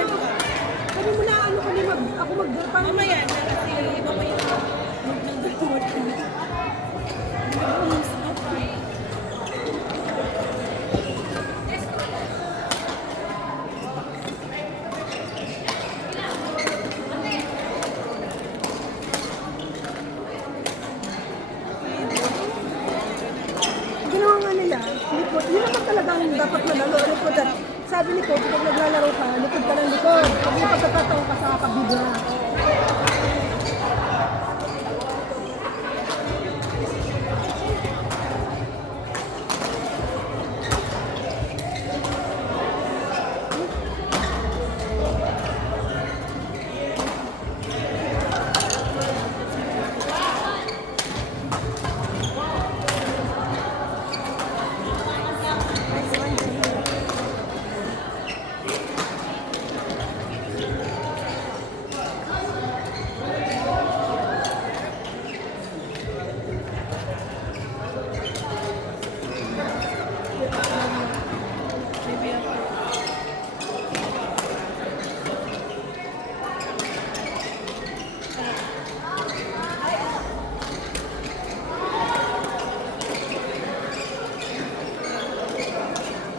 Sabi mo na ano kami ako mag-parang Mamaya na kasi iba pa yung mag-record kami. ginawa nga nila, likod. Yun naman talaga ang dapat malalo. Likod. Sabi ni Coach, pag naglalaro ka, likod ka ng likod. Pag yung pagkakataon ka sa kabida.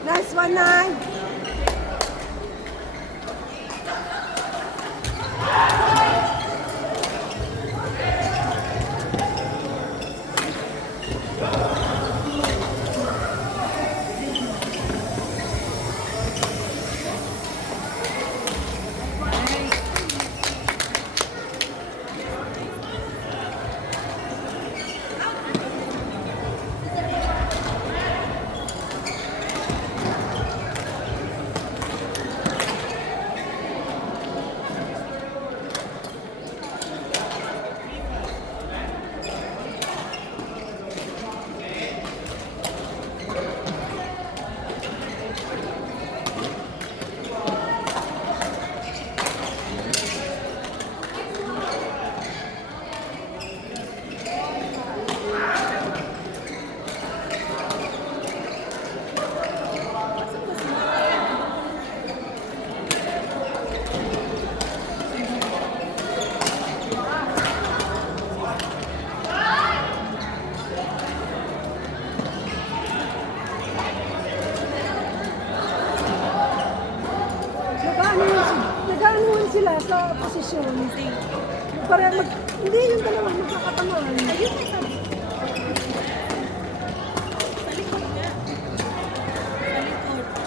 Nice one, Nine. Nag-aanuhan sila sa posisyon. Para hindi yung dalawa magkakatamaan. Ayun na sabi. Sa likod nga. Sa likod.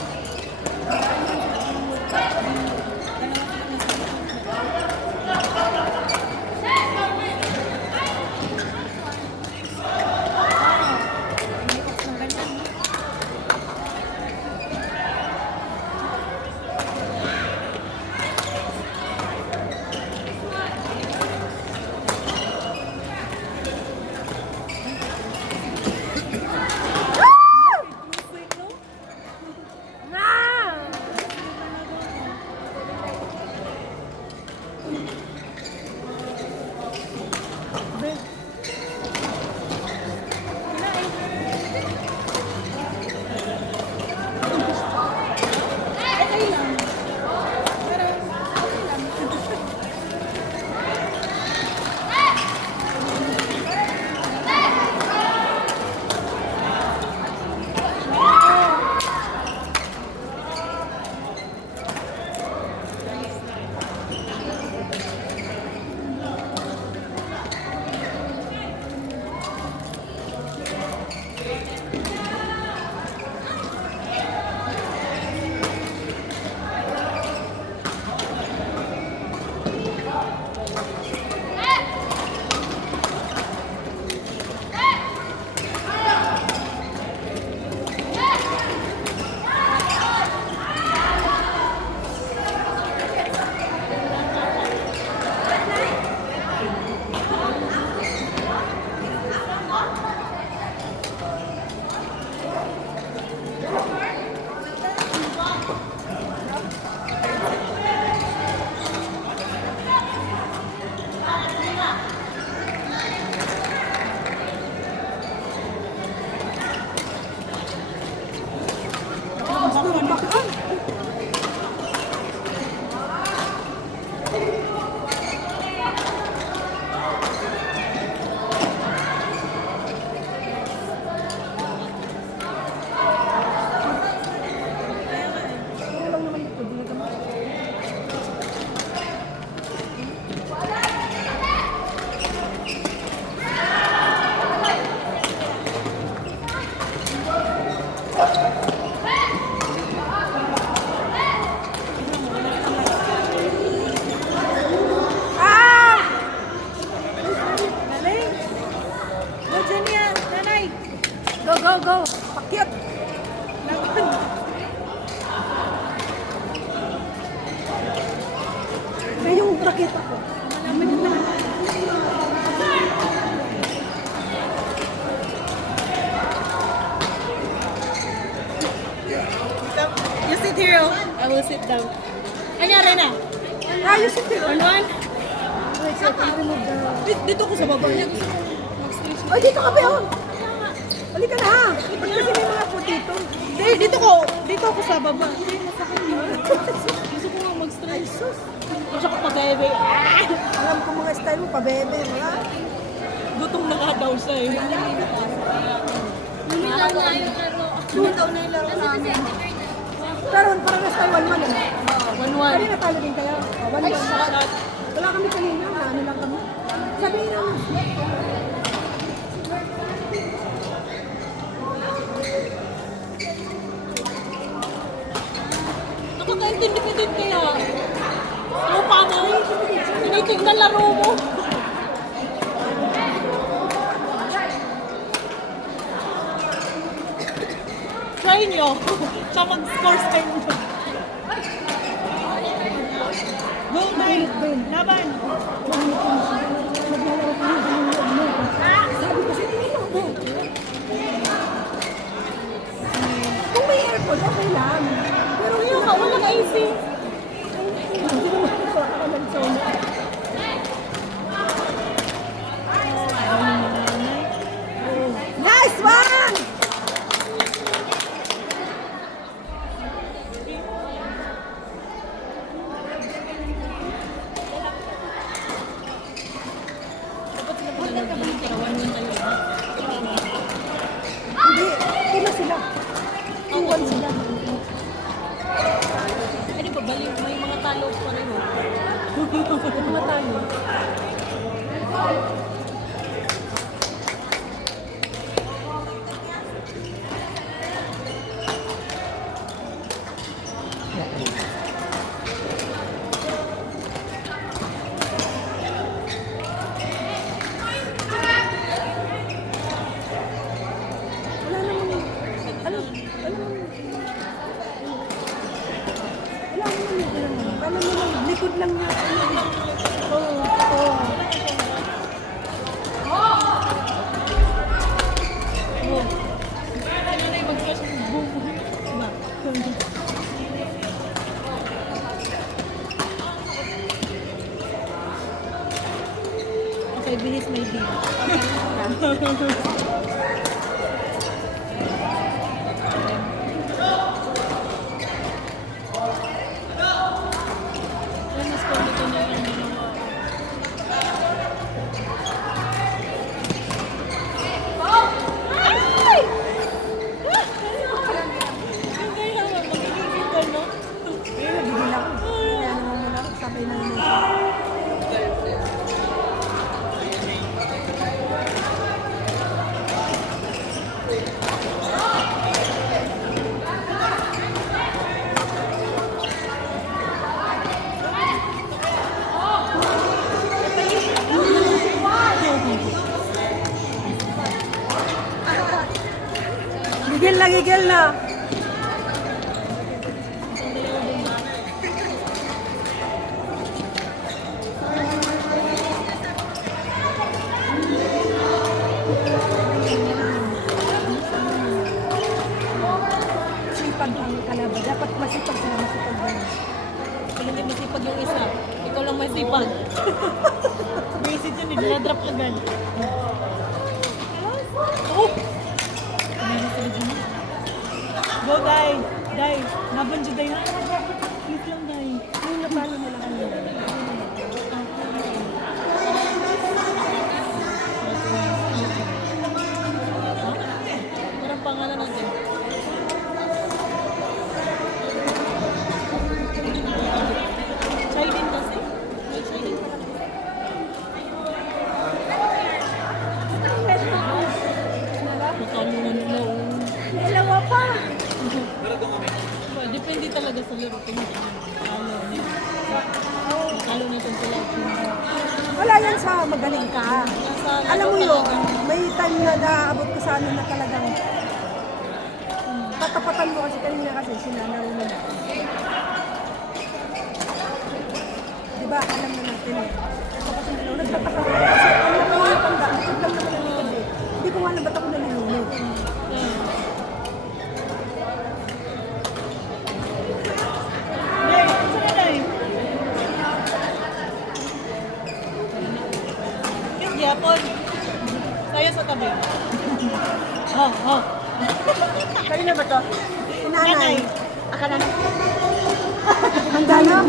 Kaya yung raketa ko. Malaman nyo na. You sit here, oh. I will sit down. Anyari na? Ayos ito. On one? Wait, so I can remove the... Dito ko sa baba. Gusto ko mag-stretch. Oy, dito ka ba yun? Halika na ha. Ba't kasi may mga po dito? Hindi, dito ako sa baba. Hindi, masakit yun. Gusto ko nga mag-stretch. Gusto ko pag-ebe. Alam ko mga style mo, pabebe, mga. Gutom na nga daw siya eh. Lumitaw na yung laro. Lumitaw na yung laro namin. Pero parang nasa 1-1 eh. 1-1. Kanina talo din kayo. 1-1. Wala kami kanina, ano lang kami. Sabihin namin. Nakakaintindi ka din kaya. Ano pa mo? Tinitignan laro mo. Try nyo. Siya mag-score time nyo. Go, Dave. Laban. Sabi ko sa inyo, kung may aircon, okay lang. Pero Ayaw ka, walang AC. hindi naman ito ako mag-sauna. Nice one! Dapat sila pala nag-iit para 1-1 tayo. Hindi, kila sila. 2-1 sila. Eh di ba, balik, may mga talo pareho. May mga talo. Wala namang, ano, wala namang likod lang niya. Oo. Ano na yung mag-flash ng boom? Diba? Okay, bilis may deal. Yan, na-score nito na yung ginawa. Ay! Yung kaya naman, magiging ka, no? Eh, nabigil ako. Kaya naman muna, sabay na naman siya. Gigil na. Sipag ang kalaban. Dapat masipag sila, masipag din. Kung hindi masipag yung isa, ikaw lang masipag. Message yun, nila-drop agad. Oh! Kumili sila dyan. Go, Day! Day! Naban dyan, Day. Please lang, Day. Yung napalo mo lang kanina. Ha? Parang pangalan natin. Try din kasi. May try din pa kasi. Matalo na nila. Oh. Dalawa pa. Diba, depende talaga sa laro kung matalo nito sila. Wala yan sa magaling ka. Alam mo yun, may time na naaabot ko sa ano na talagang tatapatan mo kasi kanina kasi sinanaw mo na. Di ba? Alam na natin eh. Ito kasi nalaw. Nagtataka ko kasi ang laki yung tanda. Likod lang naman ang likod eh. Hindi ko nga alam ba't ako nalilunod. Nay, saan na, Nay? Yung gyapon. Tayo sa tabi. Oh. Kanina ba to? Nanay. Inanay. Aka na. Handa na?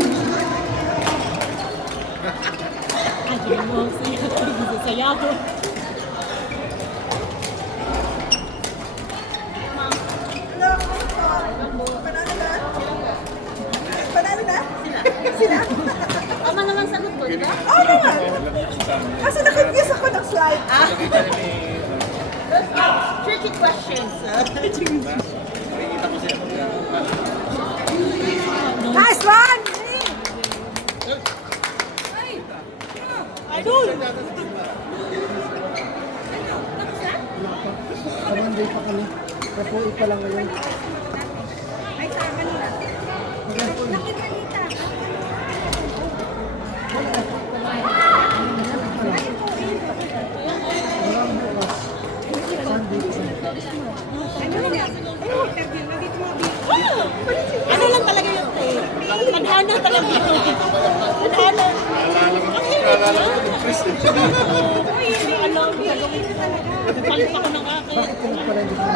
Ay, mo. Saya ko. Panalo na? Panalo na? Sila? Tama naman sagot ko, di ba? Oo naman. Kasi nakifuse ako ng slide. Those are tricky questions. Nice one! Idol! Sa Monday pa kami. Repo pa lang ngayon. Ay, sa kanila. Nakita. Maraming bukas. Sunday. Ano lang talaga yun, eh? Tadhana talaga yun. Tadhana. Hindi alam. Nagpalit ako ng akin. Bakit kami pala hindi ko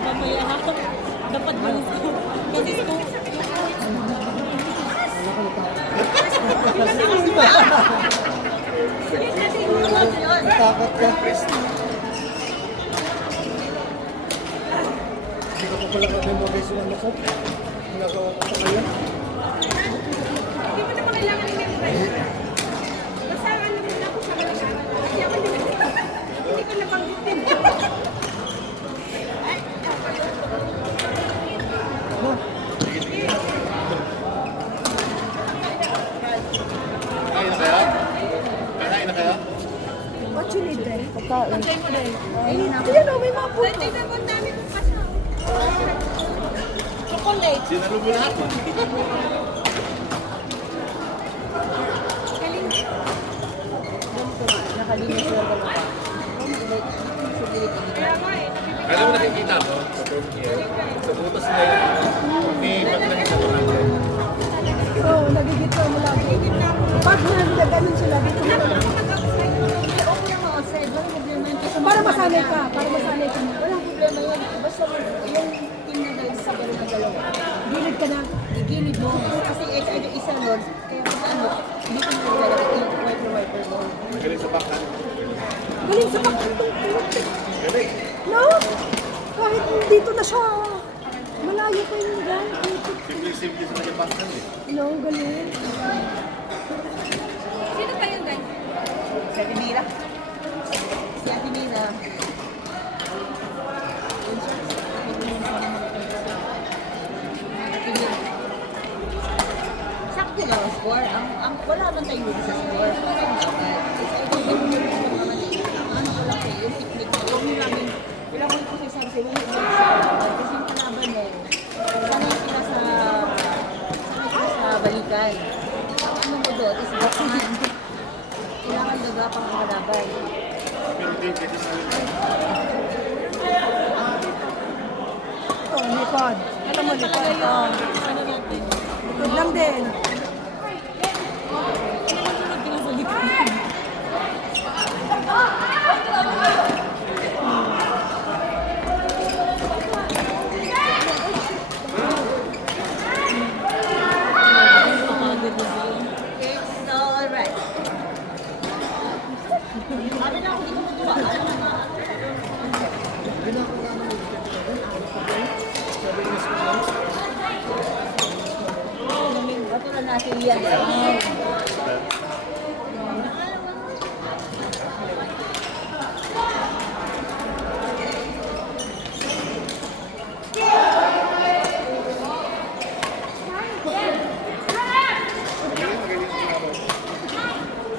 Mamaya ako. Dapat balis ko. Kasi ko. natakot ka? Hindi ko pa pala ka-memorize yung ano ko. Nagawa ko pa kayo. Hindi mo naman kailangan i-memorize. Basta ano mo na ako sa kanila. Kasi ako hindi ko nabanggit din. Kakain na kaya? What you need then? Pagkain. Antay mo dahil. Ayan o, may mga puto. Chocolate. Sinalo mo lahat. Alam mo nakikita mo sa Tokyo, sa butas na yun, may pag-nakita ko natin. So, nagigitsa mo lagi. Pag nagaganon sila dito mo lang. Para masanay ka. Para masanay ka. Walang problema yun. Basta yung team na dahil sa gano'n na dalawa. Gilid ka na. Igilid mo. Kasi either isa nun, kaya kung ano, hindi ko naglalagay yung wiper mo. Magaling sa bakan. Galing sa pagkakit. Galing. No? Kahit dito na siya. Malayo pa yung lugar. Simple-simple sa kanya bakan eh. No, galing. Sino pa yun, guys? Si Ate Mira. Si Ate Mira. Yun siya. Ate Mira. Sakto lang ang score. Wala man tayo dito sa score. Parang dapat. It's either yung ano ko lang eh, yung technique ko. Yung namin, wala ko yung sasabi sa'yo, yung sa kalaban. Kasi yung kalaban mo, sanay sila sa balikan. Ang ano mo doon is backhand. Kailangan gagapang ang kalaban. Pero hindi kasi sa Ito, likod. Ito mo, likod. Oh. Ano natin? Likod lang din. Sunod ka lang sa likod. Papagod na siya. It's alright. Ano na ako dito mo ba? Hindi na ako gano'n. Sabi ko sa mga. Bato na natin yan.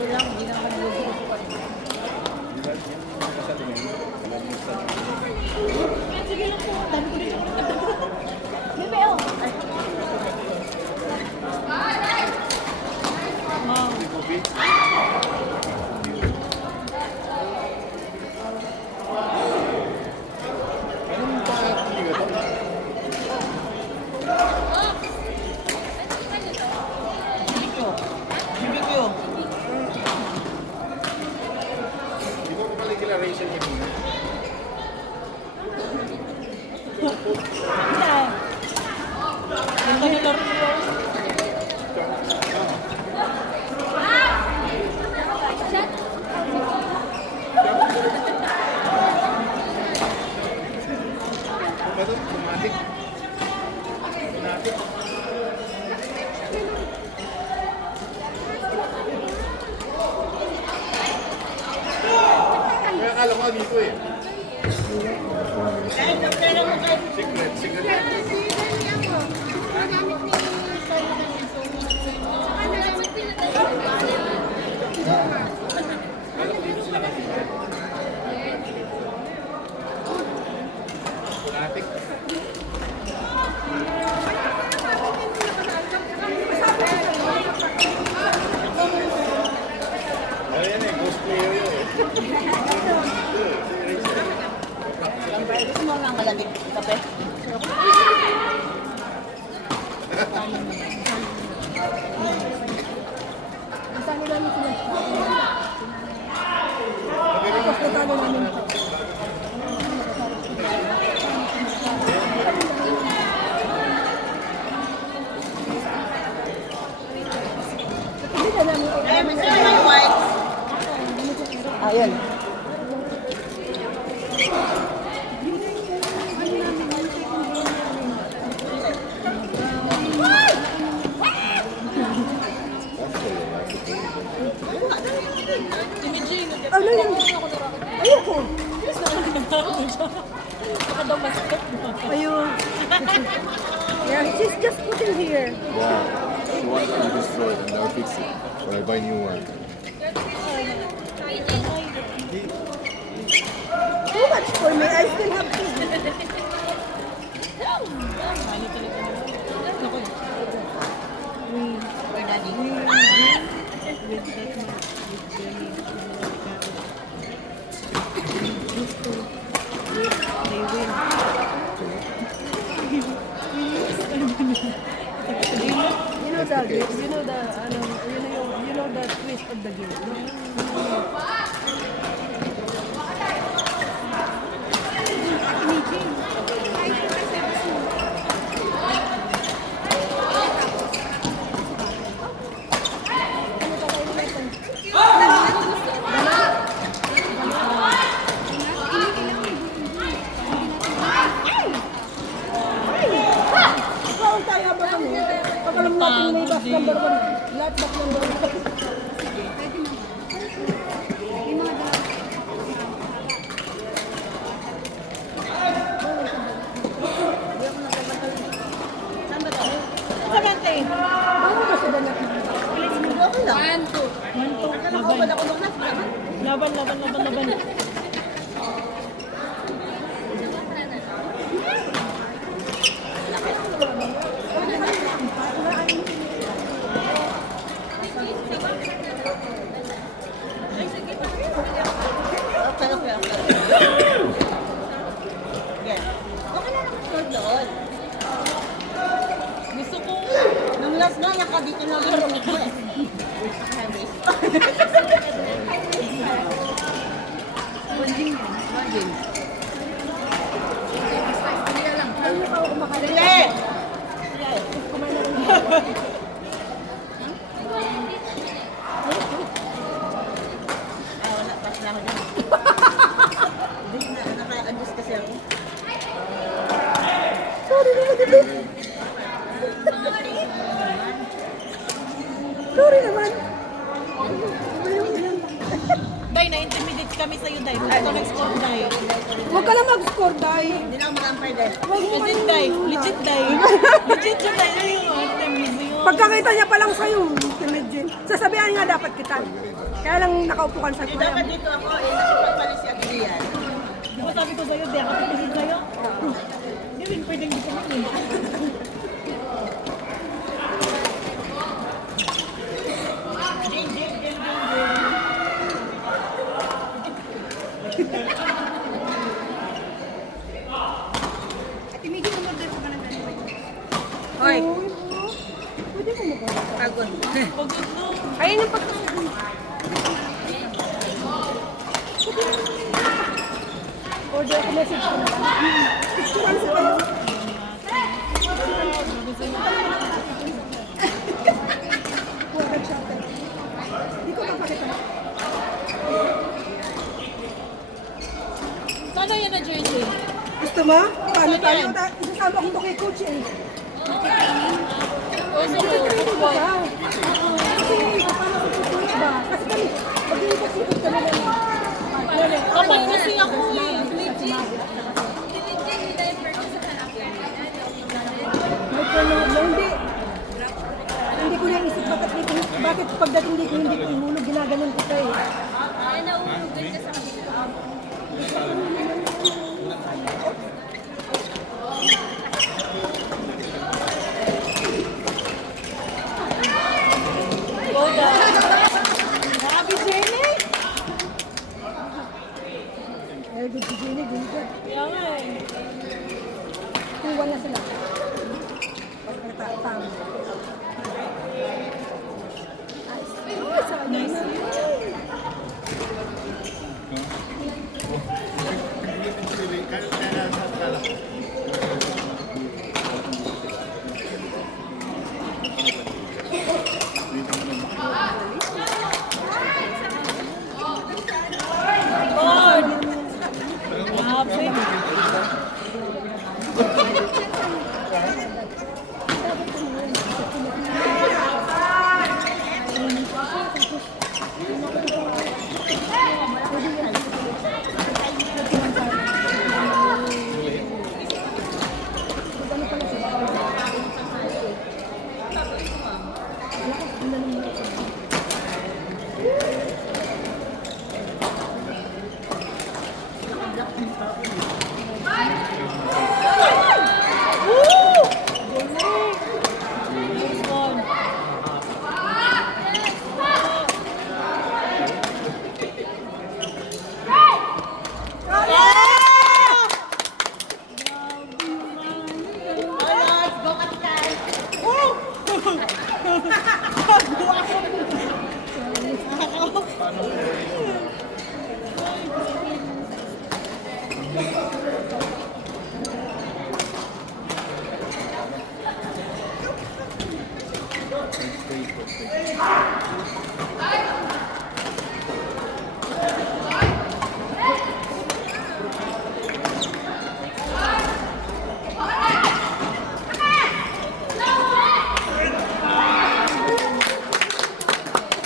Hindi na ako niluluto. Sige lang po. Dami ko rin. Bebe, oh. nga dito eh. Kahit ang pera mo kahit Secret, secret. Traffic. Ayan eh, ghost player yun eh. gusto mo ng malamig kape. Eh, may sila yung white. Ayun. Ano yan? Ayoko. Baka daw masakit mo. Ayun. Yeah, she's just putting here. Yeah. She wants to destroy it and they'll fix it. So I buy new one. Too much for me. I still have to. Or daddy. You know the twist of the game. Ikaw tayo ba kami? Pagkalam natin may back number 1. Lahat back number 1. Sabante. Ano ba sa dalat na? Okay lang. 1, 2. Nakakawal ako nung nasa naman. Laban. Okay. Okay. Okay na nakascore doon. Gusto ko. Nung last na, nakabito na laro ko eh. Dili! Wala. Pas na ako dyan. Hindi na, naka-adjust kasi ako. Sorry naman. Day, na-intimidate kami sa'yo, Day. Ito nag-score, Day. Huwag ka lang mag-score, Day. Hindi na ako mag-ampay dahil. Huwag mo Legit, Day. Legit, Day. Legit siya, Day. Ano yung artemis yun? Pagkakita niya pa lang sa'yo, imagine. Sasabihan nga dapat kita. Kaya lang nakaupo ka sa kuya Dapat mo. dito ako, nakipagpalis si Ate Rian. Di ba sabi ko sa'yo, Day, ako titigil sa'yo? Hindi rin pwedeng di ko makin. Hoy, Pwede mo ba? pagod. Pagod no. Ayun yung pagkakas. Order ako, message ko na lang. Picture lang sa kayo. Order siya. Hindi ko mapakita. Paano yan na jersey? Gusto mo? Paano tayo? Isasama ko ito kay coach eh. Also, Training ba? Kasi yung iba paano ko ba? Kasi kami, pag-iikot-ikot kami lang. kapag kasi ko naisip bakit pagdating dito hindi ko ihulog, ginaganon kita eh. Kaya nauulugan ka sa kabila. Go, Day. Grabe, Jenny. Very good si Jenny, good. Kaya nga eh. Tuwa na sila. Pagkatapang. Nice. Lord. Grabe. Nice one.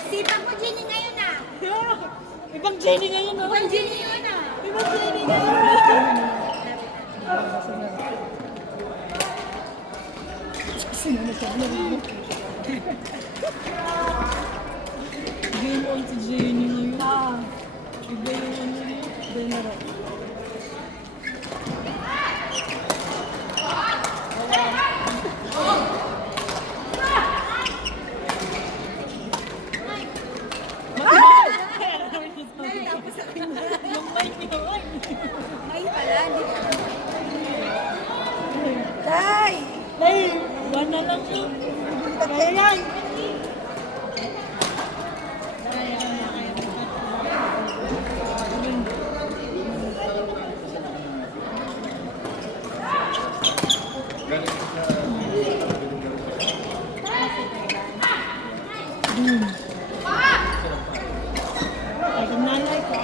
Sipag mo, Jenny, ngayon ah. Ibang Jenny ngayon, oh. Ibang Jenny yun ah. Ibang Jenny ngayon. Game on si Jenny ngayon. Iba yung ano niya. General. Yung mic niya, oy. Ay, pala, hindi ko. Tay! Ay, one na lang to. Kaya yan. Ay, nanay ko.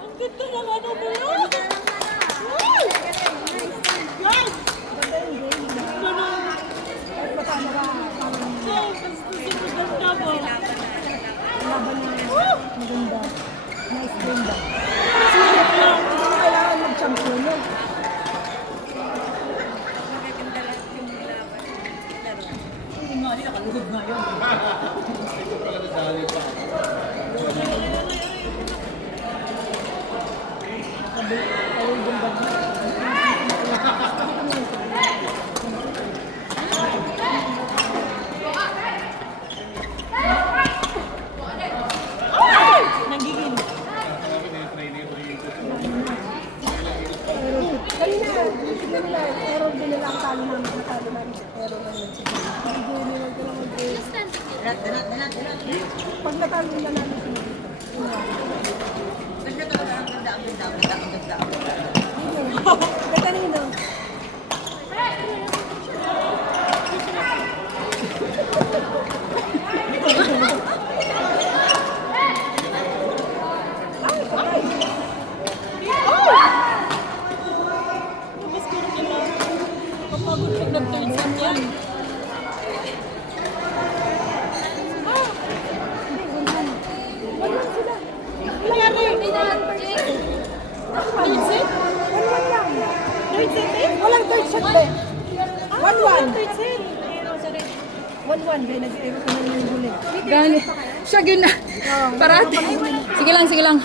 Ang ganda ng ano mo yun. Guys! Maganda. Nice game ba? Sulit lang. Hindi mo kailangan mag-champion no? Nagiging. Kanina, tignan nila, error din nila ang talo namin. Natalo namin sa error lang yun. Hindi nila ko lang mag-game. Pag natalo nila namin sila dito. Kanina. Kapagod pag third set eh. Walang third set, be. 1-1. Third set. Pero, sorry. 1-1, be. Nag-zero ka na yung huli. Gani. Siya gina. Parati. Sige lang, sige lang.